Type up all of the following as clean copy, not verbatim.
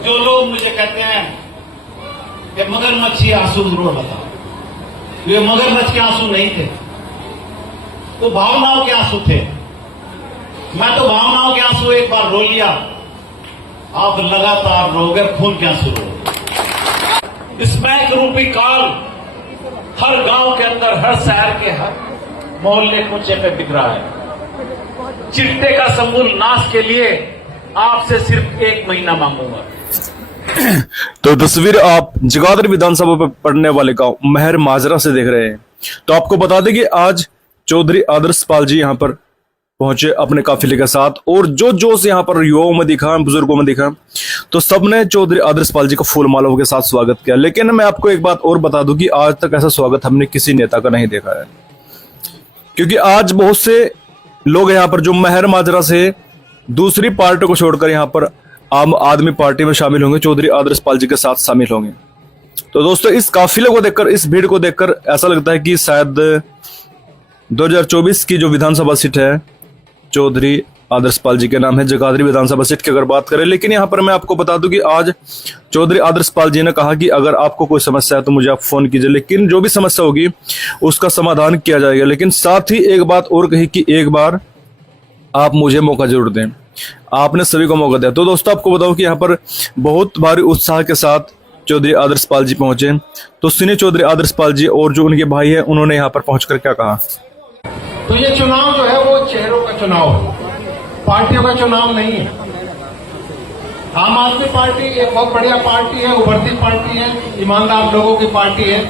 जो लोग मुझे कहते हैं कि मगरमच्छ आंसू जरूर बताओ, ये मगरमच्छ के आंसू नहीं थे, तो भावनाओं के आंसू थे। मैं तो भावनाओं के आंसू एक बार रो लिया, आप लगातार रोगे, खून के आंसू रोगे। स्मैक रूपी काल हर गांव के अंदर, हर शहर के हर मोहल्ले कूचे पे बिक रहा है। चिट्टे का समूल नाश के लिए आपसे सिर्फ 1 महीना मांगूंगा। तो तस्वीर आप जगाधरी विधानसभा पर पड़ने वाले गांव महर माजरा से देख रहे हैं। तो आपको बता दें कि आज चौधरी आदर्श पाल जी यहां पर पहुंचे अपने काफिले के साथ, और जो जोश यहां पर युवाओं में दिखा, बुजुर्गों में दिखा, तो सबने चौधरी आदर्श पाल जी का फूल मालाओं के साथ स्वागत किया। लेकिन मैं आपको एक बात और बता दूं कि आज तक ऐसा स्वागत हमने किसी नेता का नहीं देखा है, क्योंकि आज बहुत से लोग यहां पर जो महर माजरा से दूसरी पार्टी को छोड़कर यहां पर आम आदमी पार्टी में शामिल होंगे, चौधरी आदर्श पाल जी के साथ शामिल होंगे। तो दोस्तों, इस काफिले को देखकर, इस भीड़ को देखकर ऐसा लगता है कि शायद 2024 की जो विधानसभा सीट है चौधरी आदर्श पाल जी के नाम है, जगाधरी विधानसभा सीट की अगर बात करें। लेकिन यहां पर मैं आपको बता दूं कि आज चौधरी आदर्श पाल जी ने कहा कि अगर आपको कोई समस्या है तो मुझे आप फोन कीजिए, लेकिन जो भी समस्या होगी उसका समाधान किया जाएगा। लेकिन साथ ही एक बात और कही कि एक बार आप मुझे मौका जरूर दें। आपने सभी को मौका दिया। तो दोस्तों, आपको बताऊं कि यहाँ पर बहुत भारी उत्साह के साथ चौधरी आदर्श पाल जी पहुंचे। तो सुनिए चौधरी आदर्श पाल जी और जो उनके भाई है उन्होंने यहाँ पर पहुंचकर क्या कहा। तो ये चुनाव जो है वो चेहरों का चुनाव है, पार्टियों का चुनाव नहीं है। आम आदमी पार्टी एक बहुत बढ़िया पार्टी है, उभरती पार्टी है, ईमानदार लोगों की पार्टी है,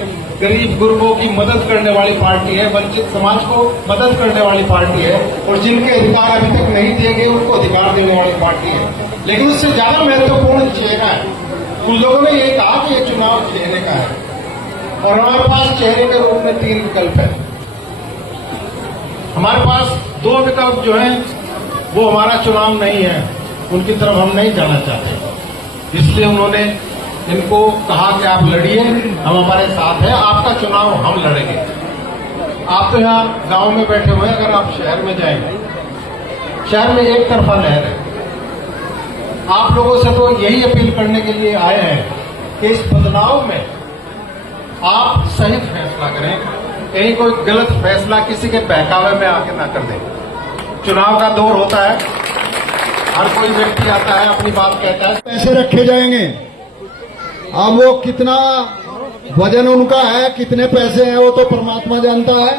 गरीब गुरबों की मदद करने वाली पार्टी है, वंचित समाज को मदद करने वाली पार्टी है, और जिनके अधिकार अभी तक नहीं दिए गए उनको अधिकार देने वाली पार्टी है। लेकिन उससे ज्यादा महत्वपूर्ण चेहरा है। उन लोगों ने ये कहा कि ये चुनाव चेहरे का है, और हमारे पास चेहरे के रूप में 3 विकल्प है। हमारे पास 2 विकल्प जो हैं वो हमारा चुनाव नहीं है, उनकी तरफ हम नहीं जाना चाहते। इसलिए उन्होंने इनको कहा कि आप लड़िए, हम हमारे साथ हैं, आपका चुनाव हम लड़ेंगे। आप तो यहाँ गांव में बैठे हुए हैं, अगर आप शहर में जाएंगे, शहर में एक तरफा लहर है। आप लोगों से तो यही अपील करने के लिए आए हैं कि इस बदलाव में आप सही फैसला करें, कहीं कोई गलत फैसला किसी के बहकावे में आके ना कर दें। चुनाव का दौर होता है, हर कोई व्यक्ति आता है, अपनी बात कहता है, पैसे रखे जाएंगे। अब वो कितना वजन उनका है, कितने पैसे हैं, वो तो परमात्मा जानता है।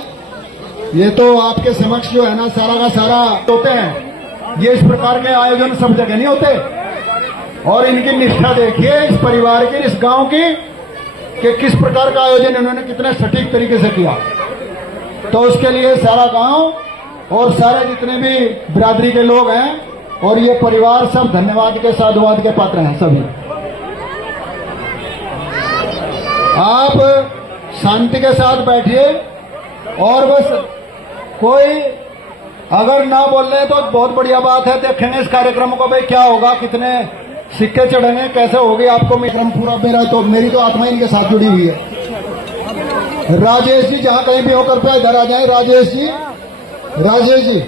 ये तो आपके समक्ष जो है ना सारा का सारा होते हैं। ये इस प्रकार के आयोजन सब जगह नहीं होते। और इनकी निष्ठा देखिए इस परिवार की, इस गांव की, कि किस प्रकार का आयोजन इन्होंने कितने सटीक तरीके से किया। तो उसके लिए सारा गांव और सारे जितने भी बिरादरी के लोग हैं और ये परिवार सब धन्यवाद के साधुवाद के पात्र हैं सभी। आप शांति के साथ बैठिए, और बस कोई अगर ना बोल रहे तो बहुत बढ़िया बात है। देखेंगे इस कार्यक्रम को, भाई क्या होगा, कितने सिक्के चढ़ेंगे, कैसे होगी। आपको मेरा पूरा मेरी तो आत्मा इनके साथ जुड़ी हुई है। राजेश जी जहां कहीं भी होकर पे इधर आ जाए, राजेश जी, राजेश जी,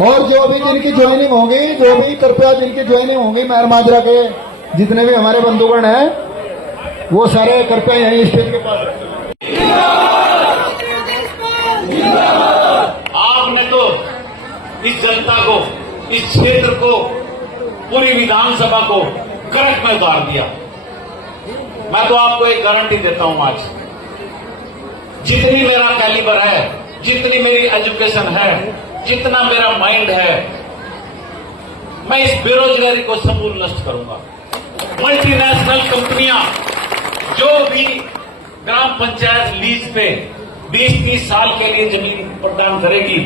और जो भी जिनकी ज्वाइनिंग होगी, जो भी कृपया जिनकी ज्वाइनिंग होगी, महर माजरा के जितने भी हमारे बंधुगण हैं वो सारे कृपया यहीं स्टेज के पास। आपने तो इस जनता को, इस क्षेत्र को, पूरी विधानसभा को करंट में उतार दिया। मैं तो आपको एक गारंटी देता हूं, आज जितनी मेरा कैलिबर है, जितनी मेरी एजुकेशन है, जितना मेरा माइंड है, मैं इस बेरोजगारी को समूल नष्ट करूंगा। मल्टीनेशनल कंपनियां जो भी ग्राम पंचायत लीज पे 20-30 साल के लिए जमीन प्रदान करेगी,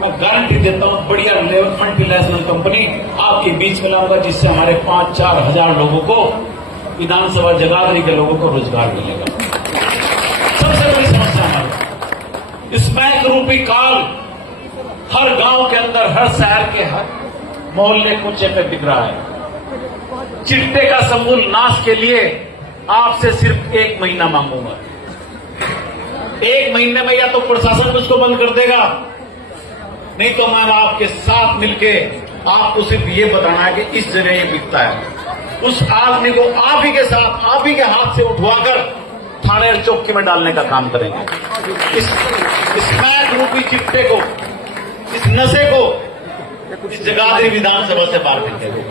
मैं गारंटी देता हूं बढ़िया मल्टीनेशनल कंपनी आपके बीच में लाऊंगा, जिससे हमारे 5-4 हजार लोगों को, विधानसभा जगाधरी के लोगों को रोजगार मिलेगा। सबसे बड़ी समस्या हमारी स्मैक रूपी काल हर गांव के अंदर, हर शहर के हर मोहल्ले कूचे पे बिक रहा है। चिट्टे का समूल नाश के लिए आपसे सिर्फ 1 महीना मांगूंगा। 1 महीने में या तो प्रशासन उसको बंद कर देगा, नहीं तो मैं आपके साथ मिलके आपको सिर्फ ये बताना है कि इस जगह ये बिकता है। उस आदमी को आप ही के साथ, आप ही के हाथ से उठवाकर थाने और चौकी में डालने का काम करेंगे। इस स्मैक रूपी चिट्टे को, इस नशे को इस जगाधरी विधानसभा से बाहर फेंकेंगे।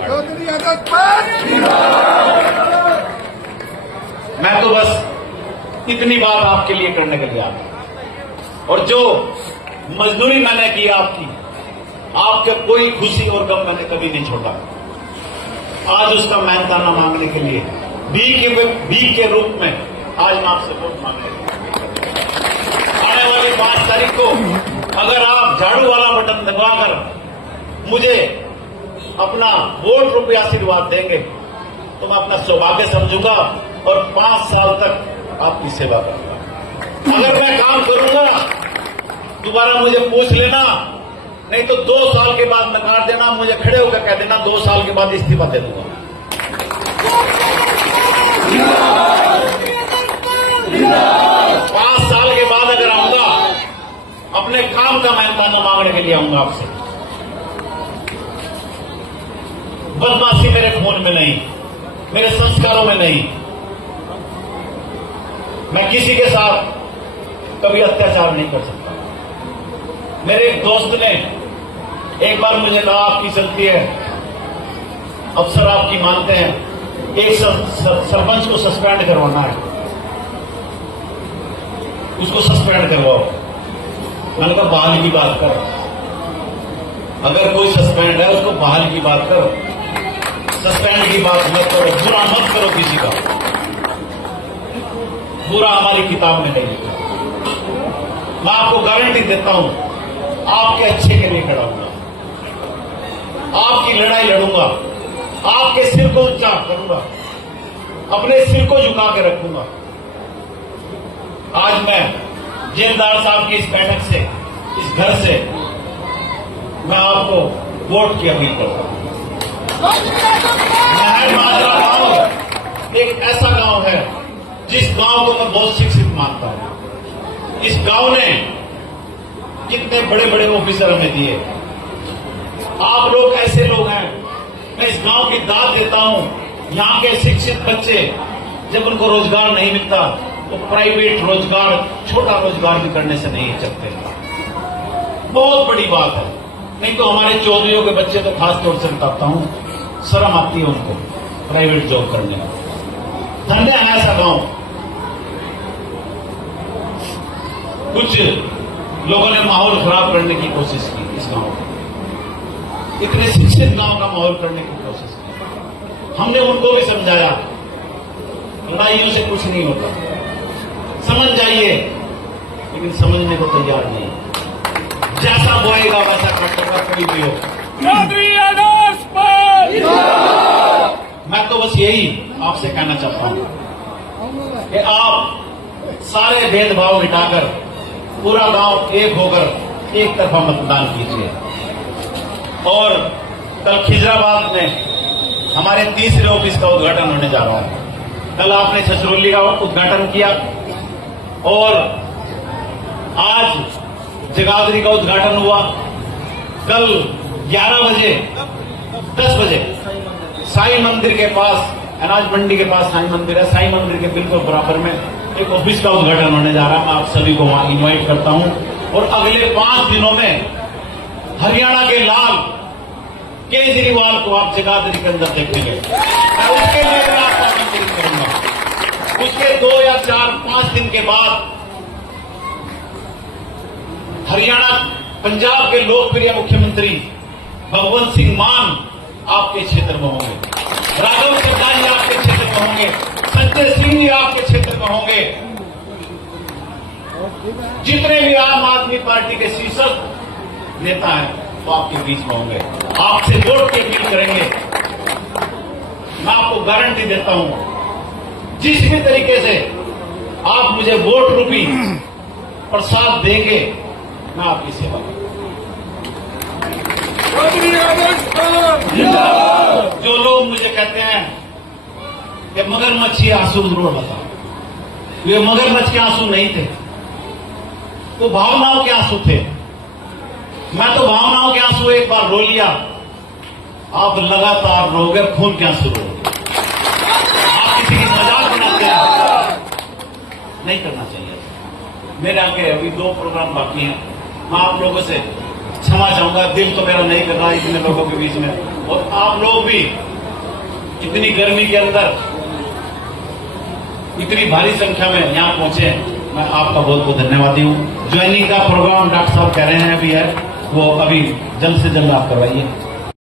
मैं तो बस इतनी बात आपके लिए करने के लिए आया, और जो मजदूरी मैंने की आपके कोई खुशी और गम मैंने कभी नहीं छोड़ा। आज उसका मेहनताना मांगने के लिए भीख के रूप में आज मैं आपसे वोट मांगने आने वाली 5 तारीख को अगर आप झाड़ू वाला बटन दबाकर मुझे अपना वोट रूपी आशीर्वाद देंगे तो मैं अपना सौभाग्य समझूंगा और 5 साल तक आपकी सेवा करूंगा। अगर मैं काम करूंगा दोबारा मुझे पूछ लेना, नहीं तो 2 साल के बाद नकार देना, मुझे खड़े होकर कह देना 2 साल के बाद इस्तीफा दे दूंगा। 5 साल के बाद अगर आऊंगा अपने काम का मेहनताना मांगने के लिए आऊंगा आपसे। बदमाशी मेरे खून में नहीं, मेरे संस्कारों में नहीं। मैं किसी के साथ कभी अत्याचार नहीं कर सकता। मेरे एक दोस्त ने एक बार मुझे कहा आपकी चलती है, अफसर आपकी मानते हैं, एक सरपंच को सस्पेंड करवाना है, उसको सस्पेंड करवाओ। मैंने कहा बहाली की बात कर, अगर कोई सस्पेंड है उसको बहाली की बात करो, सस्पेंड की बात मत करो, बुरा मत करो किसी का, बुरा हमारी किताब में नहीं। मैं आपको गारंटी देता हूं आपके अच्छे के लिए खड़ा हूंगा, आपकी लड़ाई लड़ूंगा, आपके सिर को ऊंचा करूंगा, अपने सिर को झुका के रखूंगा। आज मैं जेलदार साहब की इस बैठक से, इस घर से मैं आपको वोट की अपील करता हूं। महर माजरा गांव एक ऐसा गांव है जिस गांव को मैं बहुत शिक्षित मानता हूं। इस गांव ने कितने बड़े बड़े ऑफिसर हमें दिए। आप लोग ऐसे लोग हैं, मैं इस गांव की दाद देता हूं। यहां के शिक्षित बच्चे जब उनको रोजगार नहीं मिलता तो प्राइवेट रोजगार, छोटा रोजगार भी करने से नहीं चलते। बहुत बड़ी बात है। नहीं तो हमारे चौधरियों के बच्चे तो खास तौर से बताता हूं, शर्म आती है उनको प्राइवेट जॉब करने में। धंधा है ऐसा गांव। कुछ लोगों ने माहौल खराब करने की कोशिश की इस गांव में, इतने शिक्षित गांव का माहौल करने की कोशिश की। हमने उनको भी समझाया लड़ाइयों से कुछ नहीं होता, समझ जाइए, लेकिन समझने को तैयार नहीं। जैसा बोएगा वैसा कटेगा, कोई भी हो। मैं तो बस यही आपसे कहना चाहता हूं कि आप सारे भेदभाव मिटाकर पूरा गांव एक होकर एक तरफा मतदान कीजिए। और कल खिजराबाद में हमारे 3रे ऑफिस का उद्घाटन होने जा रहा है। कल आपने छछरौली का उद्घाटन किया और आज जगाधरी का उद्घाटन हुआ। कल 11 बजे 10 बजे साई मंदिर के पास, अनाज मंडी के पास साई मंदिर है, साई मंदिर के बिल्कुल बराबर में एक ऑफिस का उद्घाटन होने जा रहा है। मैं आप सभी को वहां इनवाइट करता हूं। और अगले 5 दिनों में हरियाणा के लाल केजरीवाल को आप जगाधरी के अंदर देखेंगे। मैं उसके लिए भी आपको आमंत्रित करूंगा। उसके 2 या 4-5 दिन के बाद हरियाणा, पंजाब के लोकप्रिय मुख्यमंत्री भगवंत सिंह मान आपके क्षेत्र में होंगे, राघव सिन्हा जी आपके क्षेत्र में होंगे, संजय सिंह जी आपके क्षेत्र में होंगे। जितने भी आम आदमी पार्टी के शीर्षक नेता हैं वो आपके बीच में होंगे, आपसे वोट की अपील करेंगे। मैं आपको गारंटी देता हूं जिस भी तरीके से आप मुझे वोट रूपी प्रसाद देंगे मैं आपकी सेवा करूंगा। जो लोग मुझे कहते हैं कि मगरमच्छ के आंसू जरूर बताओ, वे मगरमच्छ के आंसू नहीं थे, तो भावनाओं के आंसू थे। मैं तो भावनाओं के आंसू एक बार रो लिया, आप लगातार रोगे, खून के आंसू रोगे। किसी की मजाक बनाते हैं, नहीं करना चाहिए। मेरे आगे अभी 2 प्रोग्राम बाकी हैं। मैं आप लोगों से क्षमा चाहूंगा, दिल तो मेरा नहीं कर रहा इतने लोगों के बीच में, और आप लोग भी इतनी गर्मी के अंदर इतनी भारी संख्या में यहां पहुंचे, मैं आपका बहुत बहुत धन्यवादी हूं। ज्वाइनिंग का प्रोग्राम डॉक्टर साहब कह रहे हैं अभी है, वो अभी जल्द से जल्द आप करवाइए।